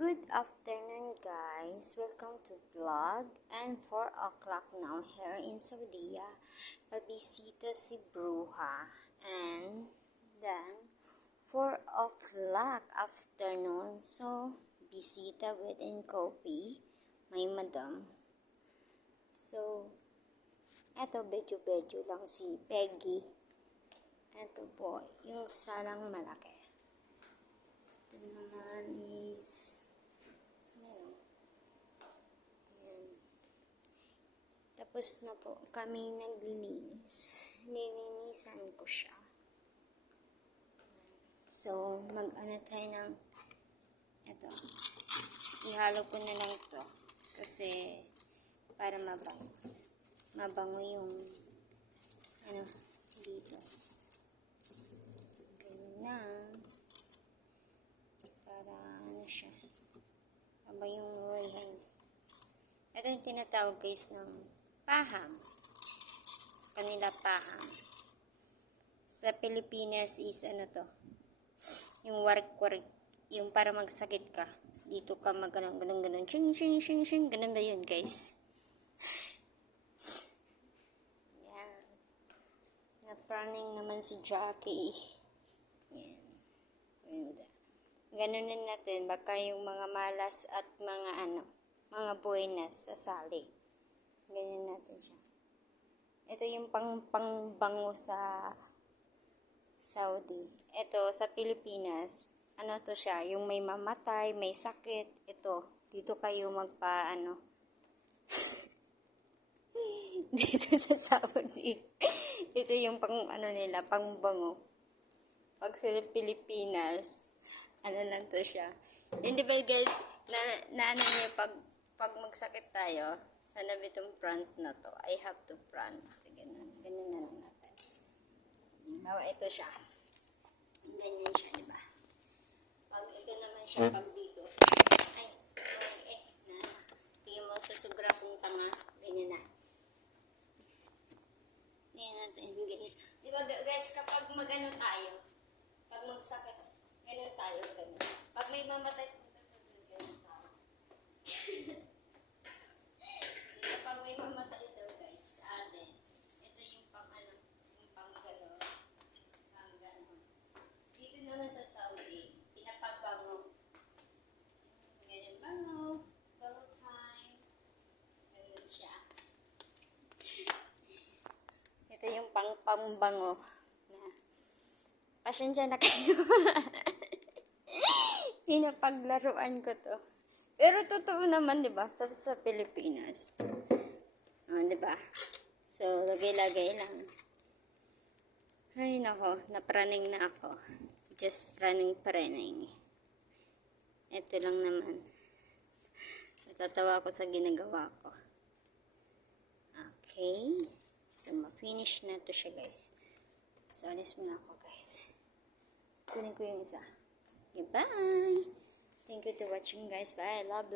Good afternoon guys, welcome to vlog and 4 o'clock now here in Saudi. Pabisita si Bruha and then 4 o'clock afternoon, so bisita within coffee, may madam. So, eto bedyo-bedyo lang si Peggy. Eto po, yung salang malaki. Ito naman is tapos na po kami naglilinis. Nilinisan ko siya. So, mag-ano tayo ng ito. Ihalo ko na lang ito. Kasi, para mabango. Mabango yung ano, dito. Ganyan na. Para ano siya. Aba yung rayhan. Ito yung tinatawag guys ng paham. Kanila paham. Sa Pilipinas is ano to? Yung warik-warik. Yung para magsakit ka. Dito ka mag-ganon. Shing, shing, shing, shing. Ganun ba yun guys? Yan. Na-prowning naman si Jackie. Yan. Ganda. Ganunin natin. Baka yung mga malas at mga mga buenas sa sali. Ganyan natin siya. Ito yung pangbango sa Saudi. Ito sa Pilipinas, ano to siya, yung may mamatay, may sakit. Ito, dito kayo dito sa Saudi. Ito yung nila, pangbango. Pag sa Pilipinas, ano lang to siya. Hindi ba guys, na ano niyo, pag magsakit tayo, sana bitong front na to. I have to front. Ganun na lang natin. Bawa ito siya. Ganyan siya, diba? Pag ito naman siya, pag dito. Ay, na. Tingnan mo sa sobra kong tanga. Ganyan na. Ganyan natin. Ganyan. Diba guys, kapag mag-ano tayo, pag magsakit, ganyan tayo, ganyan. Pag may mamatay, ganyan tayo. Pag may mamatay daw guys, sa atin, ito yung yung pang-gano. Dito naman sa Saudi, pinapagbango. Ganyan, bango time. Ganyan siya. Ito yung pangbango. Pasensya na kayo. Pinapaglaruan ko to. Pero totoo naman, di ba? Sa Pilipinas. Di ba? So, lagay-lagay lang. Ay, nako. Napraning na ako. Just praning. Ito lang naman. Natatawa ako sa ginagawa ko. Okay. So, ma-finish na to siya, guys. So, alis muna ako, guys. Kunin ko yung isa. Goodbye! Thank you for watching guys. Bye. Love.